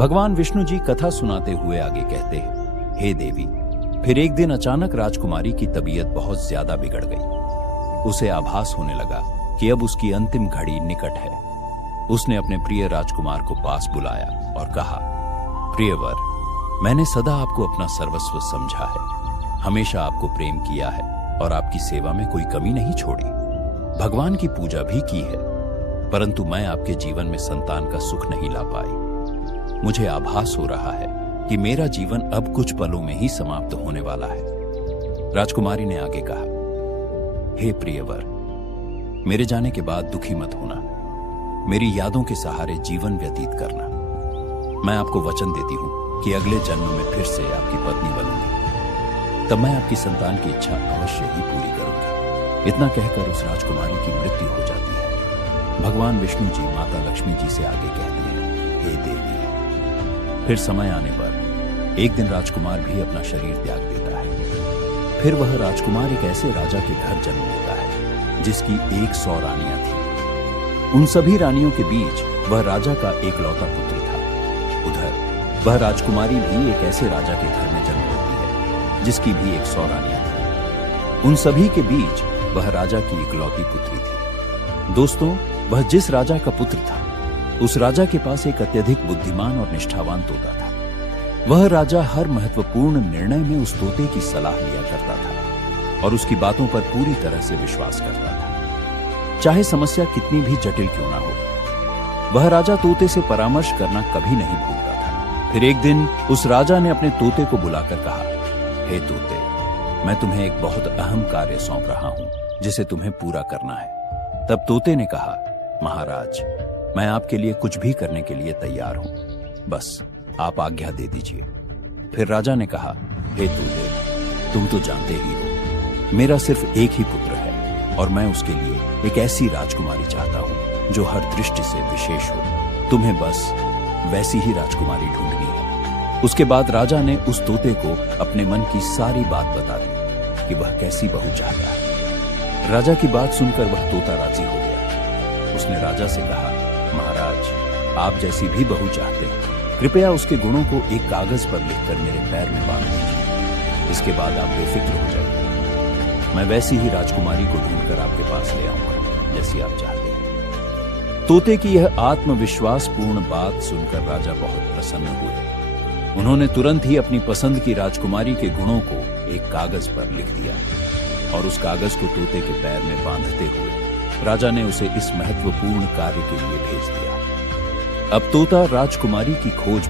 भगवान विष्णु जी कथा सुनाते हुए आगे कहते हैं, हे देवी, फिर एक दिन अचानक राजकुमारी की तबीयत बहुत ज्यादा बिगड़ गई। उसे आभास होने लगा कि अब उसकी अंतिम घड़ी निकट है। उसने अपने प्रिय राजकुमार को पास बुलाया और कहा, प्रियवर, मैंने सदा आपको अपना सर्वस्व समझा है, हमेशा आपको प्रेम किया है और आपकी सेवा में कोई कमी नहीं छोड़ी। भगवान की पूजा भी की है, परंतु मैं आपके जीवन में संतान का सुख नहीं ला पाई। मुझे आभास हो रहा है कि मेरा जीवन अब कुछ पलों में ही समाप्त होने वाला है। राजकुमारी ने आगे कहा, हे प्रियवर, मेरे जाने के बाद दुखी मत होना, मेरी यादों के सहारे जीवन व्यतीत करना। मैं आपको वचन देती हूं कि अगले जन्म में फिर से आपकी पत्नी बनूंगी, तब मैं आपकी संतान की इच्छा अवश्य ही पूरी करूंगी। इतना कहकर उस राजकुमारी की मृत्यु हो जाती है। भगवान विष्णु जी माता लक्ष्मी जी से आगे कहते हैं, हे देवी, फिर समय आने पर एक दिन राजकुमार भी अपना शरीर त्याग देता है। फिर वह राजकुमार एक ऐसे राजा के घर जन्म लेता है जिसकी 100 रानियां थी। उन सभी रानियों के बीच वह राजा का एकलौता पुत्र था। उधर वह राजकुमारी भी एक ऐसे राजा के घर में जन्म लेती है जिसकी भी 100 रानियां थी। उन सभी के बीच वह राजा की इकलौती पुत्री थी। दोस्तों, वह जिस राजा का पुत्र था, उस राजा के पास एक अत्यधिक बुद्धिमान और निष्ठावान तोता था। वह राजा हर महत्वपूर्ण निर्णय में उस तोते की सलाह लिया करता था और उसकी बातों पर पूरी तरह से विश्वास करता था, चाहे समस्या कितनी भी जटिल क्यों ना हो। वह राजा तोते से परामर्श करना कभी नहीं भूलता था। फिर एक दिन उस राजा ने अपने तोते को बुलाकर कहा, हे तोते, मैं तुम्हें एक बहुत अहम कार्य सौंप रहा हूं जिसे तुम्हें पूरा करना है। तब तोते ने कहा, महाराज, मैं आपके लिए कुछ भी करने के लिए तैयार हूं, बस आप आज्ञा दे दीजिए। फिर राजा ने कहा, हे तोते, तुम तो जानते ही हो, मेरा सिर्फ एक ही पुत्र है और मैं उसके लिए एक ऐसी राजकुमारी चाहता हूं जो हर दृष्टि से विशेष हो। तुम्हें बस वैसी ही राजकुमारी ढूंढनी है। उसके बाद राजा ने उस तोते को अपने मन की सारी बात बता दी कि वह कैसी बहू चाहता है। राजा की बात सुनकर वह तोता राजी हो गया। उसने राजा से कहा, महाराज, आप जैसी भी बहू चाहते हैं, कृपया उसके गुणों को एक कागज पर लिखकर मेरे पैर में बांध दीजिए। इसके बाद आप बेफिक्र हो जाइए। मैं वैसी ही राजकुमारी को ढूंढकर आपके पास ले आऊंगा जैसी आप चाहते हैं। तोते की यह आत्मविश्वासपूर्ण बात सुनकर राजा बहुत प्रसन्न हुए। उन्होंने तुरंत ही अपनी पसंद की राजकुमारी के गुणों को एक कागज पर लिख दिया और उस कागज को तोते के पैर में बांधते हुए राजा ने उसे इस महत्वपूर्ण कार्य के लिए भेज दिया। अब तोता राजकुमारी की खोज